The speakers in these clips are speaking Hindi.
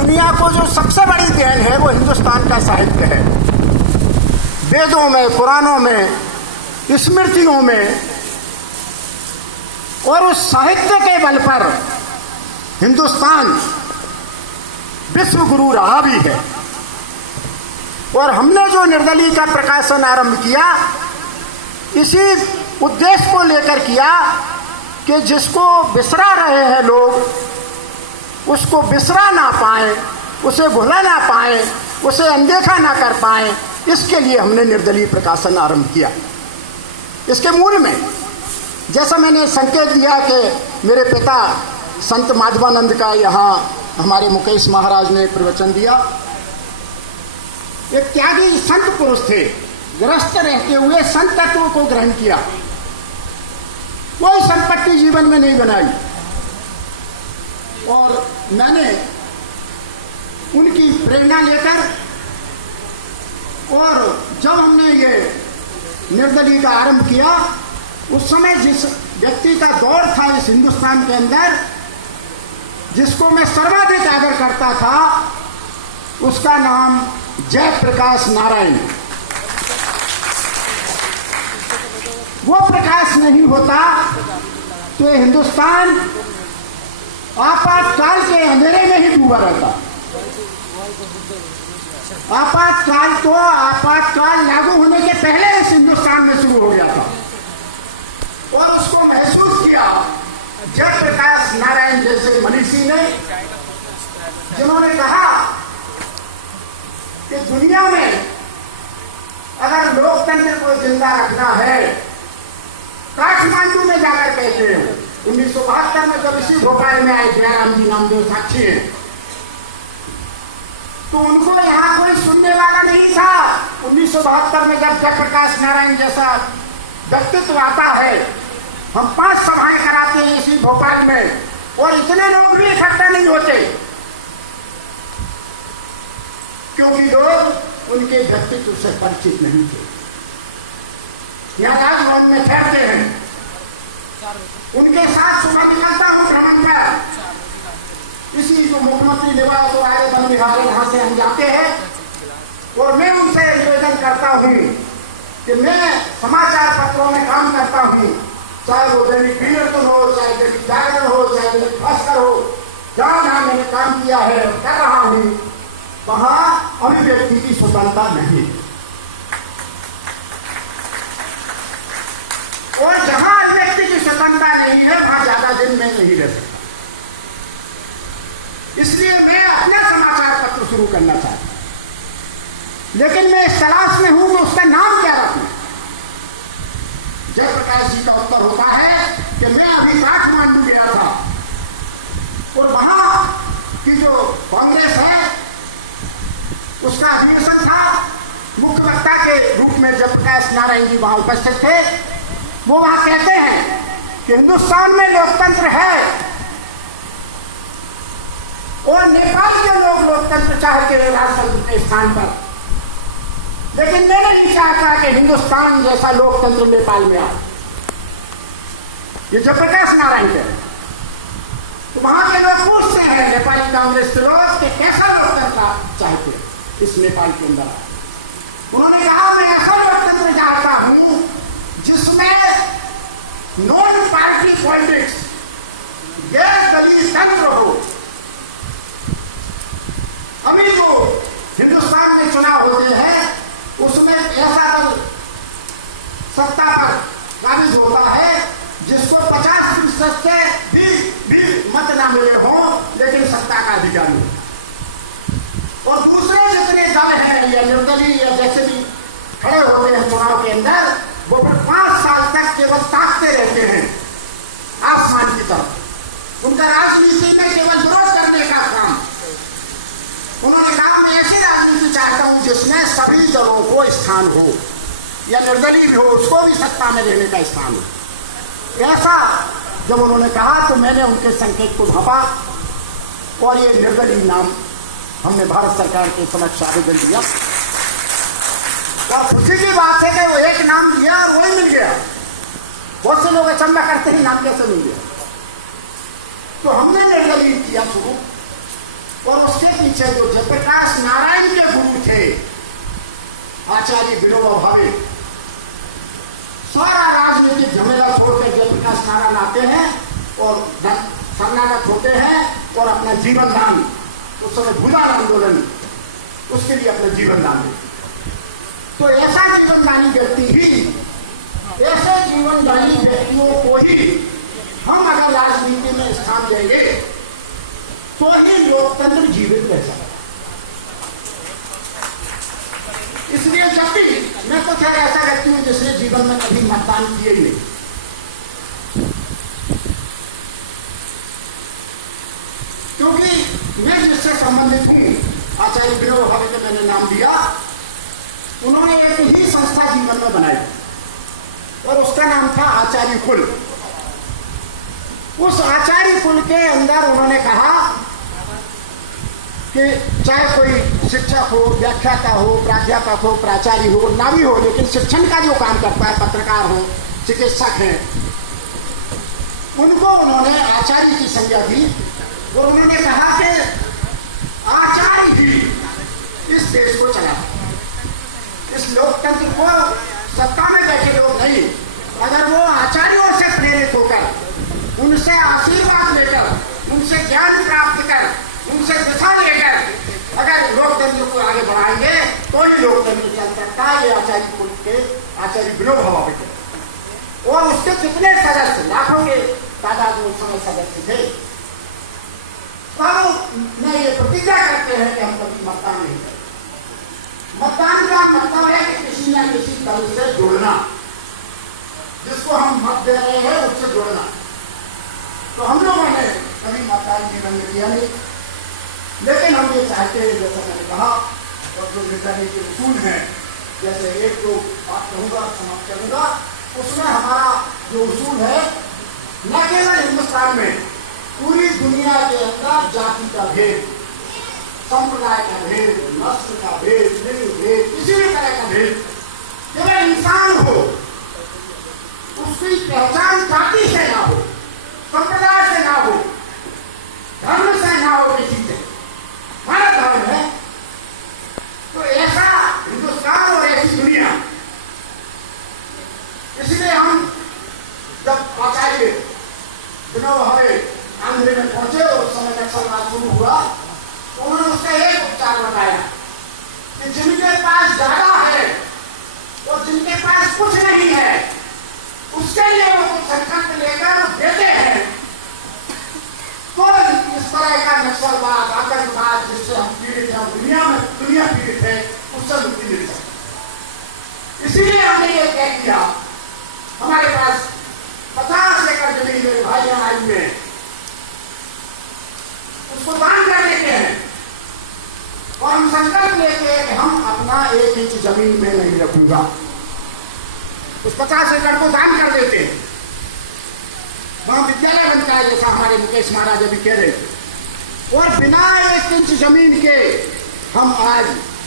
दुनिया को जो सबसे बड़ी देन है वो हिंदुस्तान का साहित्य है। वेदों में, पुराणों में, स्मृतियों में, और उस साहित्य के बल पर हिंदुस्तान विश्व गुरु रहा भी है। और हमने जो निर्दलीय का प्रकाशन आरंभ किया, इसी उद्देश्य को लेकर किया कि जिसको बिसरा रहे हैं लोग, उसको बिसरा ना पाए, उसे भुला ना पाए, उसे अनदेखा ना कर पाए, इसके लिए हमने निर्दलीय प्रकाशन आरंभ किया। इसके मूल में जैसा मैंने संकेत दिया कि मेरे पिता संत माधवानंद का यहाँ हमारे मुकेश महाराज ने प्रवचन दिया। एक त्यागी संत पुरुष थे, ग्रस्त रहते हुए संत तत्व को ग्रहण किया, कोई संपत्ति जीवन में नहीं बनाई। और मैंने उनकी प्रेरणा लेकर, और जब हमने ये निर्दलीय का आरंभ किया, उस समय जिस व्यक्ति का दौर था इस हिंदुस्तान के अंदर, जिसको मैं सर्वाधिक आदर करता था, उसका नाम जयप्रकाश नारायण। वो प्रकाश नहीं होता तो ये हिंदुस्तान आपातकाल के अंधेरे में ही डूबा रहता। आपातकाल लागू होने के पहले इस हिंदुस्तान में शुरू हो गया था, और उसको महसूस किया जयप्रकाश नारायण जैसे मनीषी ने, जिन्होंने कहा कि दुनिया में अगर लोकतंत्र को जिंदा रखना है, काठमांडू में जाकर कहते हैं, 1972 में जब इसी भोपाल में आए जयराम जी नामदेव साक्षी हैं, तो उनको यहाँ कोई सुनने वाला नहीं था। 1972 में जब जयप्रकाश नारायण जैसा व्यक्तित्व आता है, हम 5 सभाएं कराते हैं इसी भोपाल में, और इतने लोग भी इकट्ठा नहीं होते, क्योंकि लोग उनके व्यक्तित्व से परिचित नहीं थे। यहाँ राजभवन में ठहरते हैं, उनके साथ सुबह निकलता हूँ भ्रमण पर, इसी जो मुख्यमंत्री निवास और आए वन विहार, यहाँ से हम जाते हैं, और मैं उनसे निवेदन करता हूँ कि मैं समाचार पत्रों में काम करता हूँ, चाहे वो दैनिक हिंदुस्तान हो, चाहे दैनिक जागरण हो, चाहे दैनिक भास्कर हो, जहां जहां मैंने काम किया है और कर रहा हूं, वहां अभिव्यक्ति की स्वतंत्रता नहीं, और जहां अभिव्यक्ति की स्वतंत्रता नहीं है, वहां ज्यादा दिन में नहीं रह सकता। इसलिए मैं अपना समाचार पत्र शुरू करना चाहता हूं, लेकिन मैं इस तलाश में हूं कि उसका नाम क्या रखूं। जयप्रकाश जी का उत्तर होता है कि मैं अभी काठमांडू गया था, और वहां की जो कांग्रेस है उसका अधिवेशन था, मुख्य वक्ता के रूप में जयप्रकाश नारायण जी वहां उपस्थित थे। वो वहां कहते हैं कि हिंदुस्तान में लोकतंत्र है, और नेपाल के लोग लोकतंत्र चाहते हैं राष्ट्रपति के स्थान पर, लेकिन मैं नहीं चाहता कि हिंदुस्तान जैसा लोकतंत्र नेपाल में आए। ये जयप्रकाश नारायण कह रहे। तो वहां के लोग पूछते हैं नेपाली कांग्रेस के लोग कि कैसा लोकतंत्र चाहते हैं इस नेपाल के अंदर। उन्होंने कहा मैं ऐसा लोकतंत्र चाहता हूं जिसमें नॉन पार्टी पॉलिटिक्स, गैर दलीय तंत्र हो। अभी जो हिंदुस्तान में चुनाव होते हैं उसमें ऐसा दल सत्ता पर काबिज होता है जिसको 50% से भी मत ना मिले हों, लेकिन सत्ता का अधिकार हो। और दूसरे जितने दल हैं या निर्दलीय या जैसे भी खड़े होते हैं चुनाव के अंदर, वो फिर 5 साल तक केवल ताकते रहते हैं आसमान की तरफ। उनका राजनीति में केवल विरोध करने का काम। उन्होंने कहा मैं ऐसी राजनीति चाहता हूं जिसमें सभी दलों को स्थान हो, या निर्दलीय भी हो उसको भी सत्ता में रहने का स्थान हो। ऐसा जब उन्होंने कहा तो मैंने उनके संकेत को भापा, और ये निर्दलीय नाम हमने भारत सरकार के समक्ष आवेदन दिया। और खुशी की बात है कि वो एक नाम दिया और वही मिल गया। बहुत से लोग अचंभा करते हैं नाम कैसे मिल गया। तो हमने निर्दलीय किया शुरू, और उसके पीछे जो जयप्रकाश नारायण के गुरु थे आचार्य विनोबा भावे, सारा राजनीतिक झमेला छोड़कर जयप्रकाश नारायण आते हैं और शरणागत होते हैं और अपना जीवन दान, उस समय भूदान आंदोलन, उसके लिए अपना जीवन दान देते। तो ऐसा जीवनदानी व्यक्ति ही, ऐसे जीवनदानी व्यक्तियों को ही हम अगर राजनीति में स्थान देंगे तो ही लोकतंत्र जीवित रह सकता। इसलिए जब भी मैं तो खैर ऐसा व्यक्ति हूं जिसने जीवन में कभी मतदान किए ही नहीं, क्योंकि मैं जिससे संबंधित हूं आचार्य विनोबा भावे का मैंने नाम दिया, उन्होंने एक ही संस्था जीवन में बनाई और उसका नाम था आचार्य कुल। उस आचार्य कुल के अंदर उन्होंने कहा कि चाहे कोई शिक्षक हो, व्याख्याता हो, प्राध्यापक हो, प्राचार्य हो, ना भी हो, लेकिन शिक्षण का जो काम करता है, पत्रकार हो, चिकित्सक है, उनको उन्होंने आचार्य की संज्ञा दी और उन्होंने कहा कि आचार्य ही इस देश को चलाता, इस लोकतंत्र को, सत्ता में बैठे लोग नहीं, अगर वो आचार्यों से प्रेरित होकर, उनसे आशीर्वाद लेकर, उनसे ज्ञान प्राप्त कर, उनसे दिशा लेकर अगर लोकतंत्र को आगे बढ़ाएंगे तो ही लोकतंत्र चल सकता है। ये आचार्य कुल के आचार्य विनोबा भावे थे और उसके कितने सदस्य, लाखों के तादाद में उस समय सदस्य थे। तब मैं ये प्रतिज्ञा करते हैं कि हम कभी मतदान नहीं करें। मतदान का मतलब है कि किसी न किसी दल से जुड़ना, जिसको हम मत दे रहे हैं उससे जुड़ना। तो हम लोगों ने कभी मतदान जीवन में किया नहीं, लेकिन हम ये चाहते हैं, जैसा मैंने कहा, और जो नेताजी के उसूल हैं, जैसे एक तो बात कहूँगा, समाप्त करूँगा, उसमें हमारा जो उसूल है, न केवल हिंदुस्तान में, पूरी दुनिया के अंदर जाति का भेद, संप्रदाय का भेद, नस्ल का भेद, लिंग भेद, किसी भी तरह का भेद, केवल इंसान हो, उसकी पहचान जाति से ना हो, संप्रदाय से ना हो, धर्म से ना हो, किसी से हमारा धर्म है। तो ऐसा हिंदुस्तान और ऐसी दुनिया, इसलिए हम जब आचार्य विनोबा भावे आंध्र में पहुंचे और उस समय नक्सलवाद शुरू हुआ, तो उन्होंने उसका एक उपचार बताया कि जिनके पास ज्यादा है और जिनके पास कुछ नहीं है, उसके लिए वो कुछ संकल्प लेकर देते हैं, तो इस तरह का नक्सलवाद, आतंकवाद जिससे हम पीड़ित हैं, दुनिया पीड़ित है, उससे मुक्ति मिल सकती। इसीलिए हमने ये तय किया, हमारे पास 50 एकड़ जमीन मेरे भाई यहाँ आए हुए हैं, उसको दान कर देते हैं और हम संकल्प लेते हैं कि हम अपना 1 इंच जमीन में नहीं रखूंगा, उस 50 एकड़ को दान कर देते हैं। वहां विद्यालय बनता है, जैसा हमारे मुकेश महाराज अभी कह रहे थे, और बिना 1 इंच जमीन के हम आज,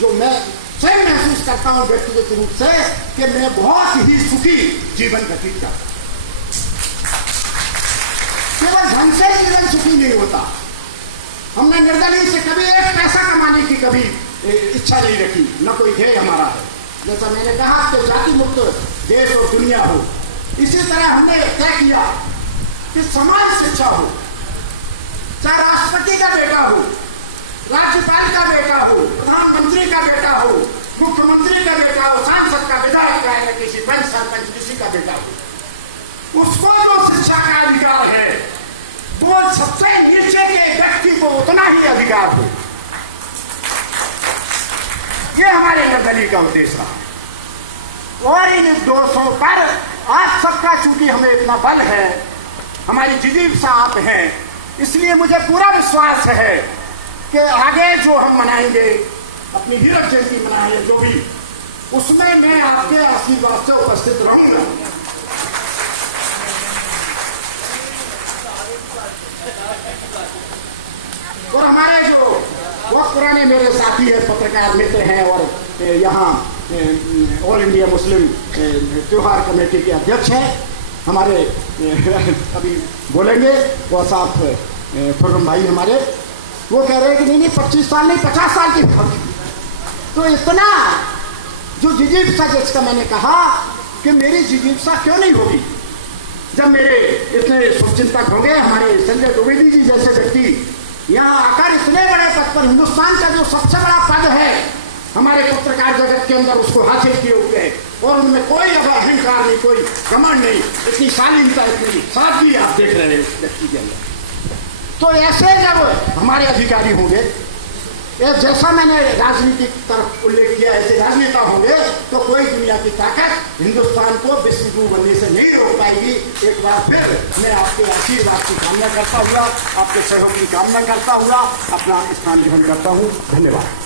जो मैं स्वयं महसूस करता हूं व्यक्तिगत रूप से, कि मैं बहुत ही सुखी जीवन व्यतीत करता हूं। केवल धन से जीवन सुखी नहीं होता। हमने निर्दलीय से कभी 1 पैसा कमाने की कभी इच्छा नहीं रखी, न कोई ध्येय हमारा है। जैसा मैंने कहा कि जाति मुक्त देश और दुनिया हो, इसी तरह हमने तय किया कि समाज शिक्षा हो, चाहे राष्ट्रपति का बेटा हो, राज्यपाल का बेटा हो, प्रधानमंत्री का बेटा हो, मुख्यमंत्री का बेटा हो, सांसद का, विधायक का, किसी पंच सरपंच किसी का बेटा हो, उसको जो शिक्षा का अधिकार है वो सबसे नीचे के व्यक्ति को उतना ही अधिकार हो। ये हमारे निर्दलीय का उद्देश्य रहा। और इन दोषों पर आज सबका, चूंकि हमें इतना बल है, हमारी जिजीविका आप हैं, इसलिए मुझे पूरा विश्वास है कि आगे जो हम मनाएंगे, अपनी हीरक जयंती मनाएंगे, जो भी, उसमें मैं आपके आशीर्वाद से उपस्थित रहूंगा। और हमारे जो बहुत पुराने मेरे साथी हैं, पत्रकार मित्र हैं, और यहाँ ऑल इंडिया मुस्लिम त्योहार कमेटी के अध्यक्ष हैं हमारे, अभी बोलेंगे वो साहब खुर्रम भाई हमारे, वो कह रहे हैं कि नहीं 25 साल नहीं 50 साल की होगी। तो इतना जो जिजीप्सा, जिसका मैंने कहा कि मेरी जिजीप्सा क्यों नहीं होगी जब मेरे इतने शुभचिंतक होंगे, हमारे संजय द्विवेदी जी जैसे व्यक्ति यहाँ आकर इतने बड़े पद पर, हिंदुस्तान का जो सबसे बड़ा पद है हमारे पत्रकार जगत के अंदर, उसको हासिल किए हुए हैं और उनमें कोई अगर अहंकार नहीं, कोई घमंड नहीं, इतनी शालीनता, इतनी सादगी आप देख रहे हैं इस व्यक्ति के अंदर। तो ऐसे जब हमारे अधिकारी होंगे, जैसा मैंने राजनीति तरफ उल्लेख किया, ऐसे राजनेता होंगे तो कोई दुनिया की ताकत हिंदुस्तान को विश्व गुरु बनने से नहीं रोक पाएगी। एक बार फिर मैं आपके आशीर्वाद की कामना करता हुआ, आपके सहयोग की कामना करता हुआ अपना स्थान ग्रहण करता हूँ। धन्यवाद।